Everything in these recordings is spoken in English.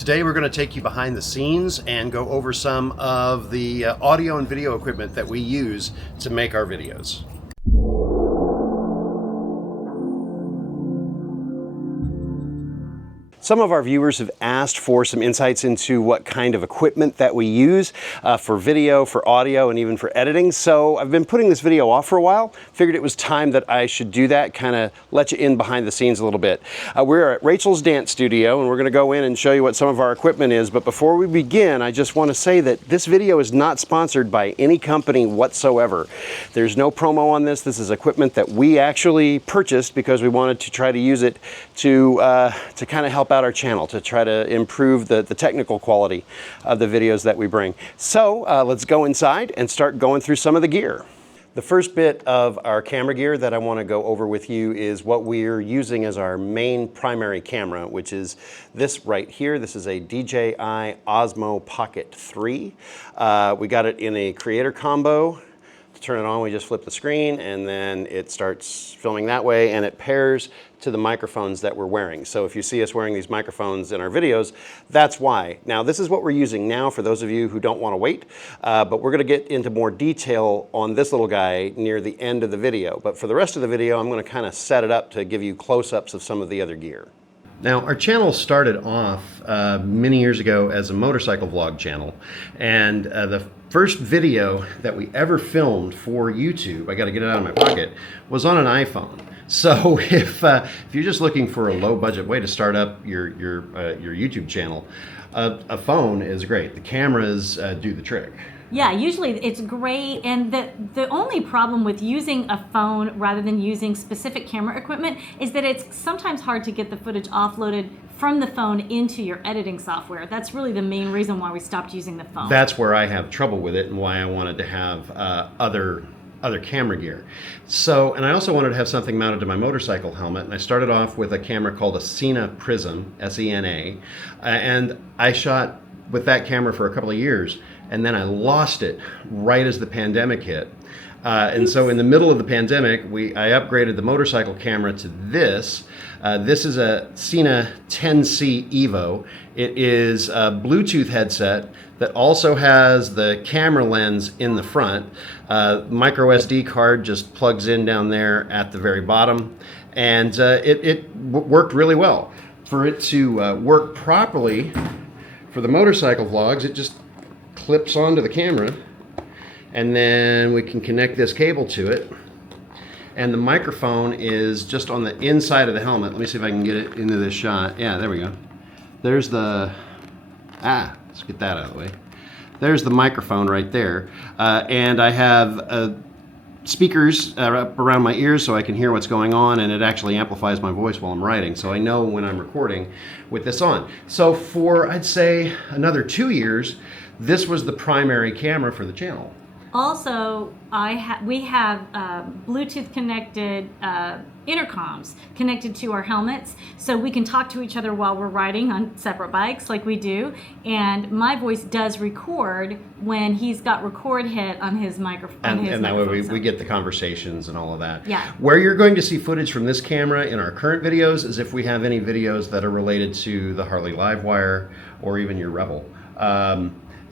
Today we're going to take you behind the scenes and go over some of the audio and video equipment that we use to make our videos. Some of our viewers have asked for some insights into what kind of equipment that we use for video, for audio, and even for editing. So I've been putting this video off for a while. Figured it was time that I should do that, kind of let you in behind the scenes a little bit. We're at Rachel's Dance Studio, and we're going to go in and show you what some of our equipment is. But before we begin, I just want to say that this video is not sponsored by any company whatsoever. There's no promo on this. This is equipment that we actually purchased because we wanted to try to use it to kind of help out our channel, to try to improve the technical quality of the videos that we bring. So let's go inside and start going through some of the gear. The first bit of our camera gear that I want to go over with you is what we're using as our main primary camera, which is this right here. This is a DJI Osmo Pocket 3. We got it in a creator combo. To turn it on, we just flip the screen and then it starts filming that way, and it pairs to the microphones that we're wearing. So if you see us wearing these microphones in our videos, that's why. Now this is what we're using now for those of you who don't want to wait, but we're going to get into more detail on this little guy near the end of the video. But for the rest of the video, I'm going to kind of set it up to give you close-ups of some of the other gear. Now, our channel started off many years ago as a motorcycle vlog channel, and the first video that we ever filmed for YouTube, I got to get it out of my pocket, was on an iPhone. So if you're just looking for a low-budget way to start up your YouTube channel, a phone is great. The cameras do the trick. Yeah, usually it's great, and the only problem with using a phone rather than using specific camera equipment is that it's sometimes hard to get the footage offloaded from the phone into your editing software. That's really the main reason why we stopped using the phone. That's where I have trouble with it and why I wanted to have other camera gear. So, and I also wanted to have something mounted to my motorcycle helmet, and I started off with a camera called a Sena Prism, S-E-N-A, and I shot with that camera for a couple of years, and then I lost it right as the pandemic hit. And so in the middle of the pandemic, I upgraded the motorcycle camera to this. This is a Sena 10C Evo. It is a Bluetooth headset that also has the camera lens in the front. Micro SD card just plugs in down there at the very bottom, and it worked really well. For it to work properly for the motorcycle vlogs, it just clips onto the camera, and then we can connect this cable to it, and the microphone is just on the inside of the helmet. Let me see if I can get it into this shot. Yeah, there we go. There's the let's get that out of the way. There's the microphone right there, and I have speakers up around my ears so I can hear what's going on, and it actually amplifies my voice while I'm writing, so I know when I'm recording with this on. So for, I'd say, another 2 years, this was the primary camera for the channel. Also, we have Bluetooth connected intercoms connected to our helmets, so we can talk to each other while we're riding on separate bikes like we do, and my voice does record when he's got record hit on his microphone. And that way we get the conversations and all of that. Yeah. Where you're going to see footage from this camera in our current videos is if we have any videos that are related to the Harley Livewire or even your Rebel.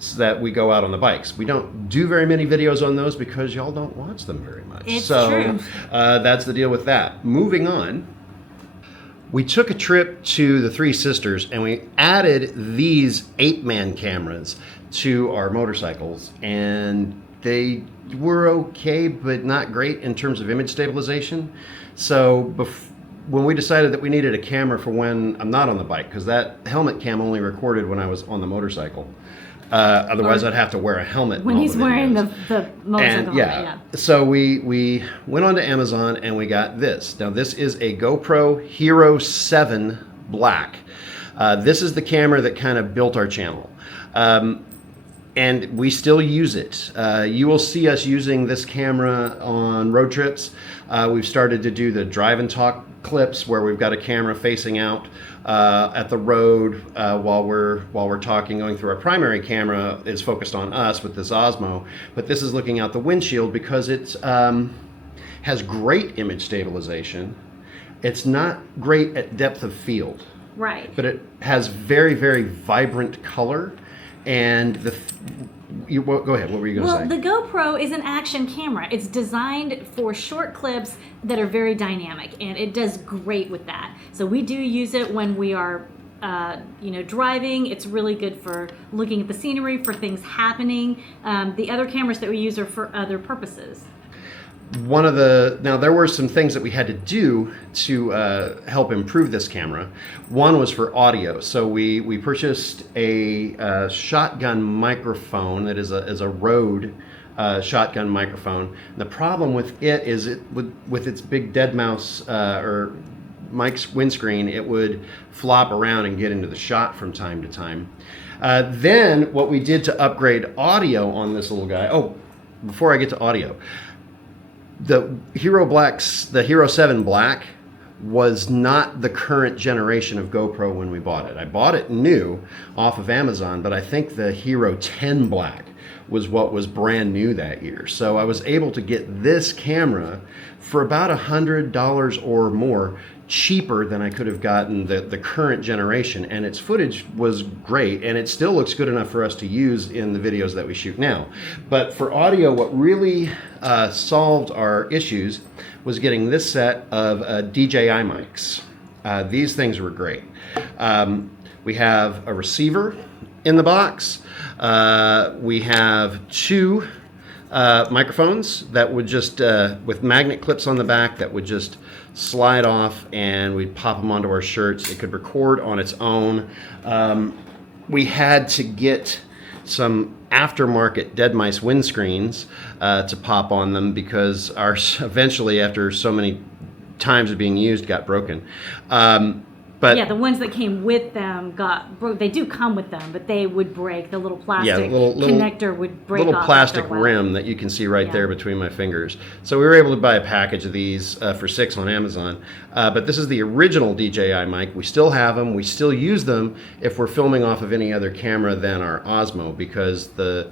So that we go out on the bikes. We don't do very many videos on those because y'all don't watch them very much. It's true. That's the deal with that. Moving on, we took a trip to the Three Sisters and we added these Apeman cameras to our motorcycles, and they were okay but not great in terms of image stabilization. So when we decided that we needed a camera for when I'm not on the bike, because that helmet cam only recorded when I was on the motorcycle. Otherwise, I'd have to wear a helmet when he's wearing the motorcycle helmet. Yeah. So we went on to Amazon and we got this. Now this is a GoPro Hero 7 Black. This is the camera that kind of built our channel. And we still use it. You will see us using this camera on road trips. We've started to do the drive and talk clips where we've got a camera facing out at the road while we're talking. Going through our primary camera is focused on us with this Osmo, but this is looking out the windshield because it has great image stabilization. It's not great at depth of field. Right. But it has very, very vibrant color, and go ahead. What were you going to say? Well, the GoPro is an action camera. It's designed for short clips that are very dynamic, and it does great with that. So we do use it when we are, driving. It's really good for looking at the scenery, for things happening. The other cameras that we use are for other purposes. Now there were some things that we had to do to help improve this camera. One was for audio. So we purchased a shotgun microphone that is a Rode shotgun microphone. The problem with it is with its big dead mouse or Mic's windscreen, it would flop around and get into the shot from time to time. Then what we did to upgrade audio on this little guy. Oh, before I get to audio. The Hero 7 Black was not the current generation of GoPro when we bought it. I bought it new off of Amazon, but I think the Hero 10 Black was what was brand new that year. So I was able to get this camera for about $100 or more cheaper than I could have gotten the current generation, and its footage was great, and it still looks good enough for us to use in the videos that we shoot now. But for audio, what really solved our issues was getting this set of DJI mics. These things were great. We have a receiver in the box. We have two microphones that would just, with magnet clips on the back, that would just slide off, and we'd pop them onto our shirts. It could record on its own. We had to get some aftermarket dead mice windscreens to pop on them because ours eventually, after so many times of being used, got broken. But yeah, the ones that came with them got broke. They do come with them, but they would break. The little plastic connector would break off. Little plastic rim that you can see right there between my fingers. So we were able to buy a package of these for $6 on Amazon. But this is the original DJI mic. We still have them. We still use them if we're filming off of any other camera than our Osmo, because the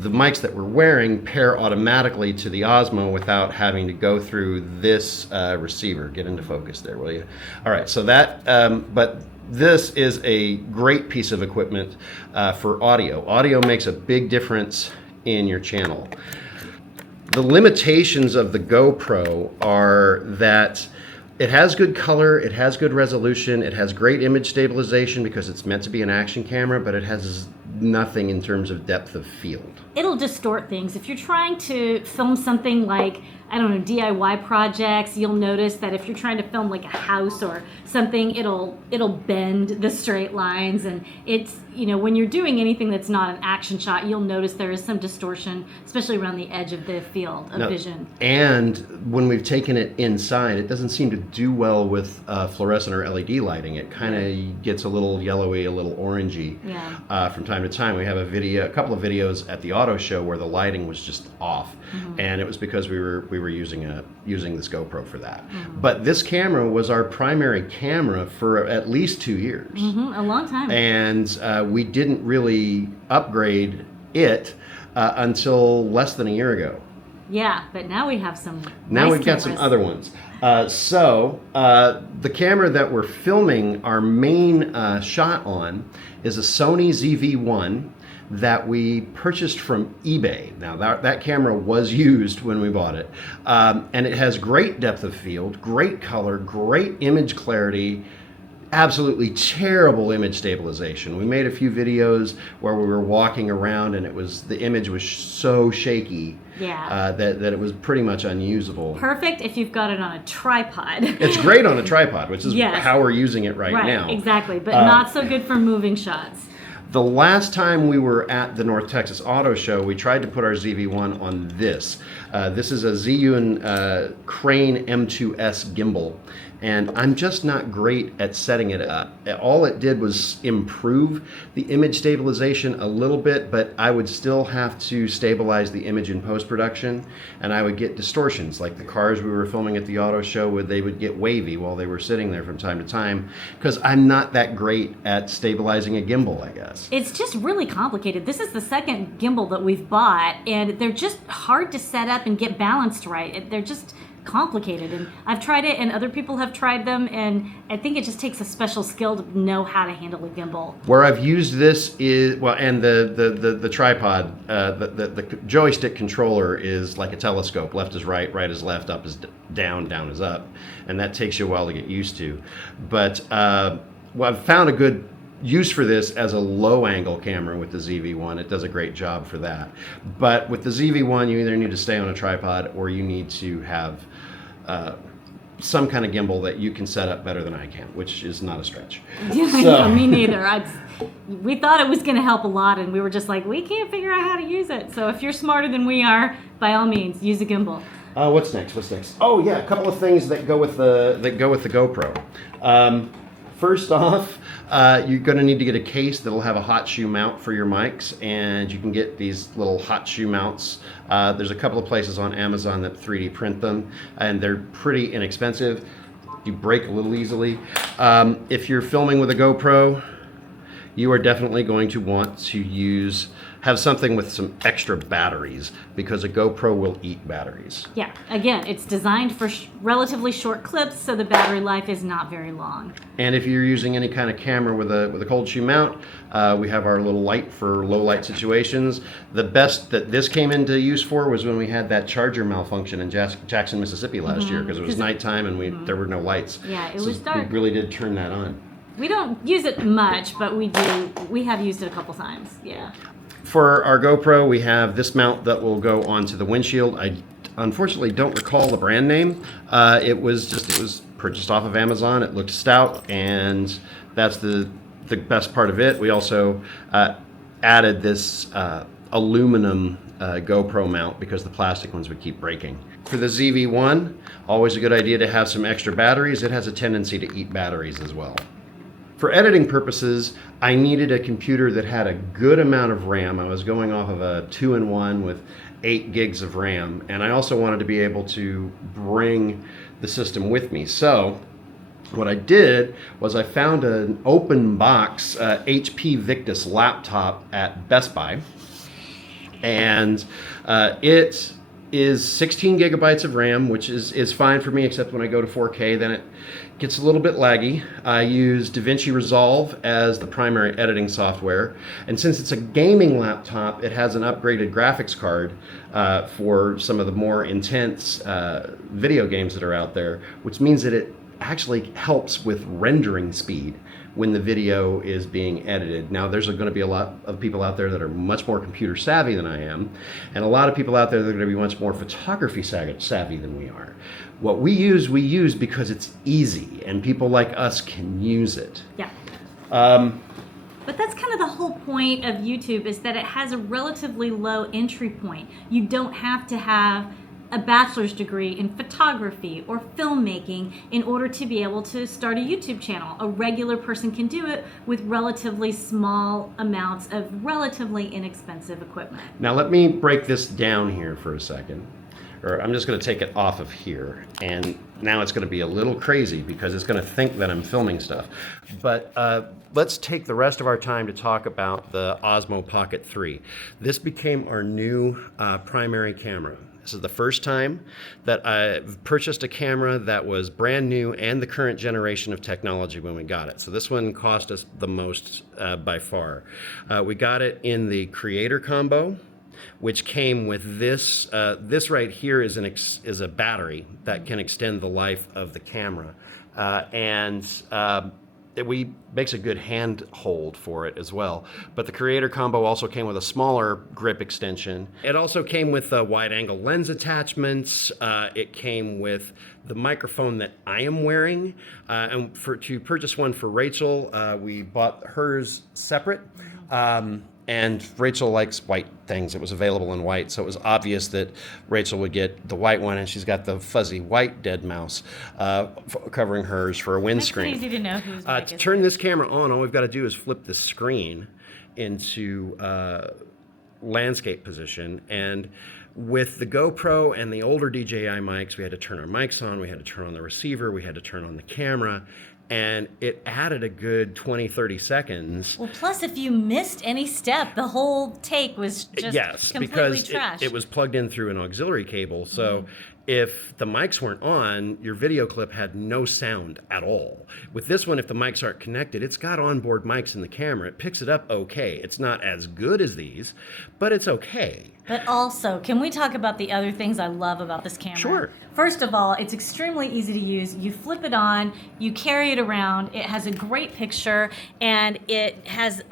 mics that we're wearing pair automatically to the Osmo without having to go through this receiver. Get into focus there, will you? All right, so that, but this is a great piece of equipment for audio. Audio makes a big difference in your channel. The limitations of the GoPro are that it has good color, it has good resolution, it has great image stabilization because it's meant to be an action camera, but it has nothing in terms of depth of field. It'll distort things. If you're trying to film something like, I don't know, DIY projects, you'll notice that if you're trying to film like a house or something, it'll bend the straight lines, and it's, when you're doing anything that's not an action shot, you'll notice there is some distortion, especially around the edge of the field of vision. And when we've taken it inside, it doesn't seem to do well with fluorescent or LED lighting. It kind of gets a little yellowy, a little orangey from time to time. We have a couple of videos at the auto show where the lighting was just off, and it was because we were using this GoPro for that. But this camera was our primary camera for at least 2 years. A long time. And we didn't really upgrade it until less than a year ago. Yeah, but now we have some Now nice we've got some other ones. So the camera that we're filming our main shot on is a Sony ZV1 that we purchased from eBay. Now that camera was used when we bought it, and it has great depth of field, great color, great image clarity, absolutely terrible image stabilization. We made a few videos where we were walking around and the image was so shaky that it was pretty much unusable. Perfect if you've got it on a tripod. It's great on a tripod, which is how we're using it right now. Exactly, but not so good for moving shots. The last time we were at the North Texas Auto Show, we tried to put our ZV1 on this. This is a Zhiyun Crane M2S gimbal, and I'm just not great at setting it up. All it did was improve the image stabilization a little bit, but I would still have to stabilize the image in post-production, and I would get distortions, like the cars we were filming at the auto show, they would get wavy while they were sitting there from time to time, because I'm not that great at stabilizing a gimbal, I guess. It's just really complicated. This is the second gimbal that we've bought, and they're just hard to set up and get balanced right. They're just complicated. And I've tried it, and other people have tried them, and I think it just takes a special skill to know how to handle a gimbal. Where I've used this is, well, and the tripod, the joystick controller is like a telescope. Left is right, right is left, up is down, down is up. And that takes you a while to get used to. But well, I've found a good use for this as a low angle camera with the ZV1. It does a great job for that. But with the ZV1, you either need to stay on a tripod or you need to have some kind of gimbal that you can set up better than I can, which is not a stretch. Yeah, so. Me neither. We thought it was going to help a lot, and we were just like, we can't figure out how to use it. So if you're smarter than we are, by all means, use a gimbal. What's next? What's next? Oh yeah, a couple of things that go with the GoPro. First off, you're going to need to get a case that'll have a hot shoe mount for your mics, and you can get these little hot shoe mounts. There's a couple of places on Amazon that 3D print them, and they're pretty inexpensive. You break a little easily. If you're filming with a GoPro, you are definitely going to want to have something with some extra batteries, because a GoPro will eat batteries. Yeah, again, it's designed for relatively short clips, so the battery life is not very long. And if you're using any kind of camera with a cold shoe mount, we have our little light for low light situations. The best that this came into use for was when we had that charger malfunction in Jackson, Mississippi last year, because it was nighttime and there were no lights. Yeah, it was dark. We really did turn that on. We don't use it much, but we do. We have used it a couple times. Yeah. For our GoPro, we have this mount that will go onto the windshield. I unfortunately don't recall the brand name. It was purchased off of Amazon. It looked stout, and that's the best part of it. We also added this aluminum GoPro mount because the plastic ones would keep breaking. For the ZV1, always a good idea to have some extra batteries. It has a tendency to eat batteries as well. For editing purposes, I needed a computer that had a good amount of RAM. I was going off of a 2-in-1 with 8 gigs of RAM, and I also wanted to be able to bring the system with me. So what I did was I found an open box HP Victus laptop at Best Buy, and it is 16 gigabytes of RAM, which is fine for me, except when I go to 4K, then it gets a little bit laggy. I use DaVinci Resolve as the primary editing software, and since it's a gaming laptop, it has an upgraded graphics card for some of the more intense video games that are out there, which means that it actually helps with rendering speed when the video is being edited. Now, there's going to be a lot of people out there that are much more computer savvy than I am, and a lot of people out there that are going to be much more photography savvy than we are. What we use because it's easy, and people like us can use it. Yeah. But that's kind of the whole point of YouTube, is that it has a relatively low entry point. You don't have to have a bachelor's degree in photography or filmmaking in order to be able to start a YouTube channel. A regular person can do it with relatively small amounts of relatively inexpensive equipment. Now let me break this down here for a second. Or I'm just going to take it off of here, and now it's going to be a little crazy because it's going to think that I'm filming stuff. But let's take the rest of our time to talk about the Osmo Pocket 3. This became our new primary camera. This is the first time that I've purchased a camera that was brand new and the current generation of technology when we got it. So this one cost us the most by far. We got it in the Creator Combo, which came with this. This right here is a battery that can extend the life of the camera, it makes a good hand hold for it as well. But the Creator Combo also came with a smaller grip extension. It also came with wide-angle lens attachments. It came with the microphone that I am wearing. And to purchase one for Rachel, we bought hers separate. And Rachel likes white things. It was available in white, so it was obvious that Rachel would get the white one, and she's got the fuzzy white dead mouse covering hers for a windscreen. It's easy to know who's to turn this camera on, all we've got to do is flip the screen into landscape position, and with the GoPro and the older DJI mics, we had to turn our mics on, we had to turn on the receiver, we had to turn on the camera, and it added a good 20-30 seconds. Well, plus if you missed any step, the whole take was just completely trashed. It was plugged in through an auxiliary cable, so if the mics weren't on, your video clip had no sound at all. With this one, if the mics aren't connected, it's got onboard mics in the camera. It picks it up okay. It's not as good as these, but it's okay. But also, can we talk about the other things I love about this camera? Sure. First of all, it's extremely easy to use. You flip it on, you carry it around. It has a great picture, and it has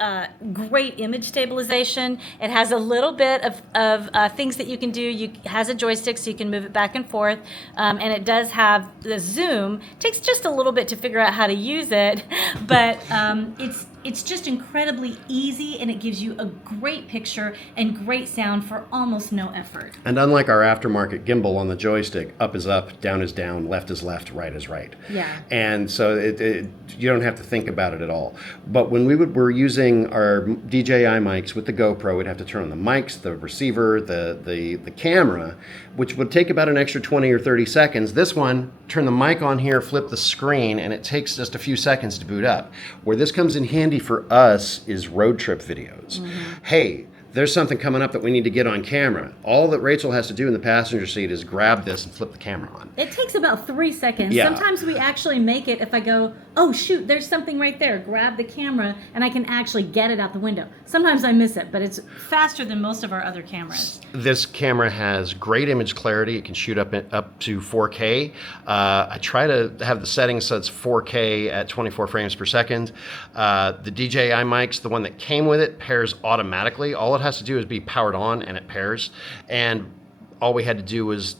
great image stabilization. It has a little bit of things that you can do. It has a joystick, so you can move it back and forth, and it does have the zoom. It takes just a little bit to figure out how to use it, but it's just incredibly easy, and it gives you a great picture and great sound for almost no effort. And unlike our aftermarket gimbal on the joystick, up is up, down is down, left is left, right is right. Yeah. And so you don't have to think about it at all. But when we're using our DJI mics with the GoPro, we'd have to turn on the mics, the receiver, the camera, which would take about an extra 20 or 30 seconds. This one, turn the mic on here, flip the screen, and it takes just a few seconds to boot up. Where this comes in handy for us is road trip videos. Mm-hmm. Hey, there's something coming up that we need to get on camera. All that Rachel has to do in the passenger seat is grab this and flip the camera on. It takes about 3 seconds. Yeah. Sometimes we actually make it if I go, oh shoot, there's something right there. Grab the camera and I can actually get it out the window. Sometimes I miss it, but it's faster than most of our other cameras. This camera has great image clarity. It can shoot up to 4K. I try to have the settings so it's 4K at 24 frames per second. The DJI mics, the one that came with it, pairs automatically. All it has to do is be powered on and it pairs. And all we had to do was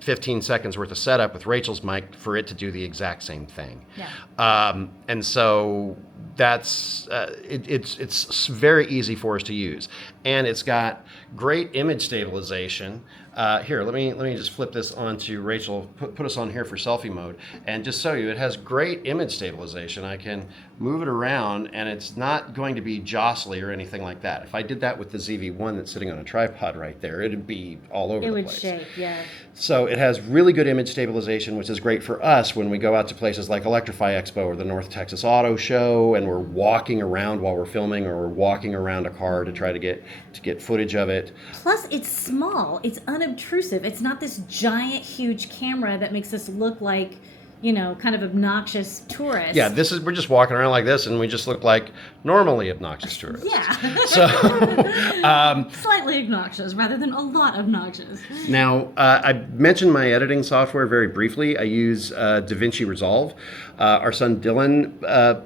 15 seconds worth of setup with Rachel's mic for it to do the exact same thing. Yeah. And so that's it's very easy for us to use, and it's got great image stabilization. Here, let me just flip this onto Rachel. Put us on here for selfie mode, and just show you it has great image stabilization. I can move it around, and it's not going to be jostly or anything like that. If I did that with the ZV1 that's sitting on a tripod right there, it'd be all over the place. It would shake, yeah. So it has really good image stabilization, which is great for us when we go out to places like Electrify Expo or the North Texas Auto Show, and we're walking around while we're filming, or we're walking around a car to try to get footage of it. Plus, it's small. It's unobtrusive. It's not this giant, huge camera that makes us look like, you know, kind of obnoxious tourists. Yeah, we're just walking around like this, and we just look like normally obnoxious tourists. Yeah. So, slightly obnoxious rather than a lot obnoxious. now, I mentioned my editing software very briefly. I use DaVinci Resolve. Our son Dylan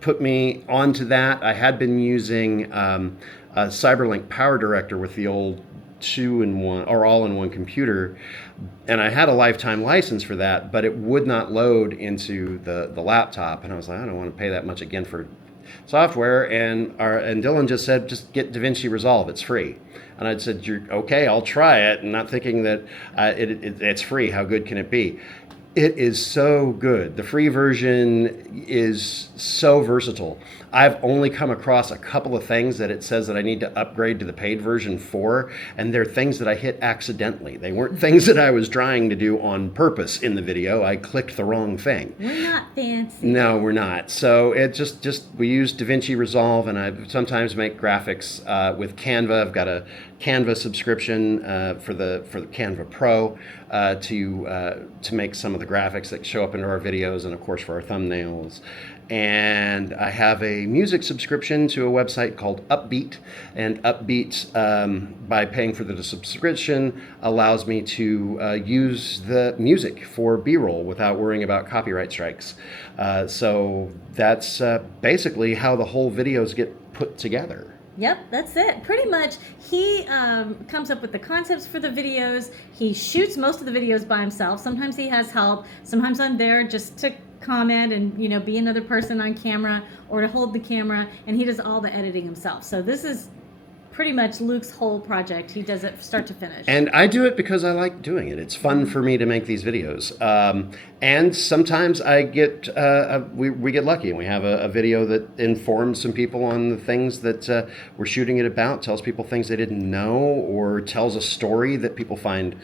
put me onto that. I had been using a Cyberlink Power Director with the old 2-in-1 or all-in-one computer, and I had a lifetime license for that, but it would not load into the laptop, and I was like, I don't want to pay that much again for software. And Dylan just said, just get DaVinci Resolve, it's free. And I said, you're okay, I'll try it, and not thinking that it's free. How good can it be? It is so good. The free version is so versatile. I've only come across a couple of things that it says that I need to upgrade to the paid version for, and they're things that I hit accidentally. They weren't things that I was trying to do on purpose in the video. I clicked the wrong thing. We're not fancy. No, we're not. So it just we use DaVinci Resolve, and I sometimes make graphics with Canva. I've got a Canva subscription for the Canva Pro to make some of the graphics that show up in our videos, and of course for our thumbnails. And I have a music subscription to a website called Upbeat, and Upbeat, by paying for the subscription, allows me to use the music for B-roll without worrying about copyright strikes. So that's basically how the whole videos get put together. Yep, that's it. Pretty much, he comes up with the concepts for the videos. He shoots most of the videos by himself. Sometimes he has help. Sometimes I'm there just to comment and, you know, be another person on camera or to hold the camera, and he does all the editing himself. So this is pretty much Luke's whole project. He does it start to finish. And I do it because I like doing it. It's fun for me to make these videos. And sometimes I get we get lucky and we have a video that informs some people on the things that we're shooting it about, tells people things they didn't know, or tells a story that people find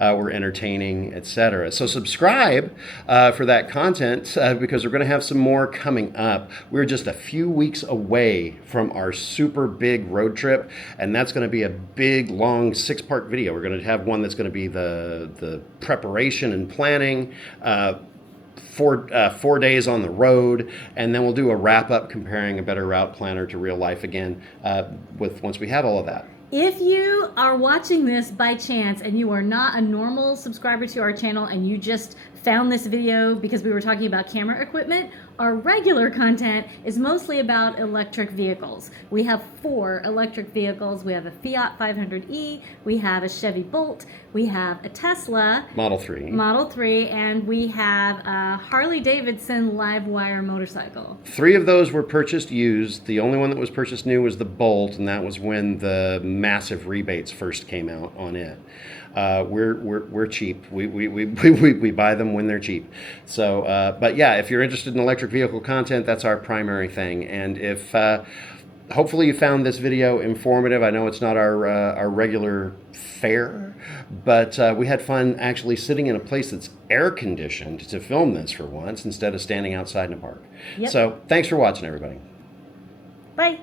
were entertaining, etc. So subscribe for that content because we're going to have some more coming up. We're just a few weeks away from our super big road trip. and that's going to be a big, long 6-part video. We're going to have one that's going to be the preparation and planning, 4 days on the road, and then we'll do a wrap-up comparing a better route planner to real life again once we have all of that. If you are watching this by chance and you are not a normal subscriber to our channel and you just found this video because we were talking about camera equipment, our regular content is mostly about electric vehicles. We have 4 electric vehicles. We have a Fiat 500e, we have a Chevy Bolt, we have a Tesla Model 3. Model 3, and we have a Harley Davidson Livewire motorcycle. 3 of those were purchased used. The only one that was purchased new was the Bolt, and that was when the massive rebates first came out on it. We're cheap. We buy them when they're cheap. So, but yeah, if you're interested in electric vehicle content, that's our primary thing. And if hopefully you found this video informative. I know it's not our regular fare, but we had fun actually sitting in a place that's air conditioned to film this for once instead of standing outside in a park. Yep. So thanks for watching, everybody. Bye.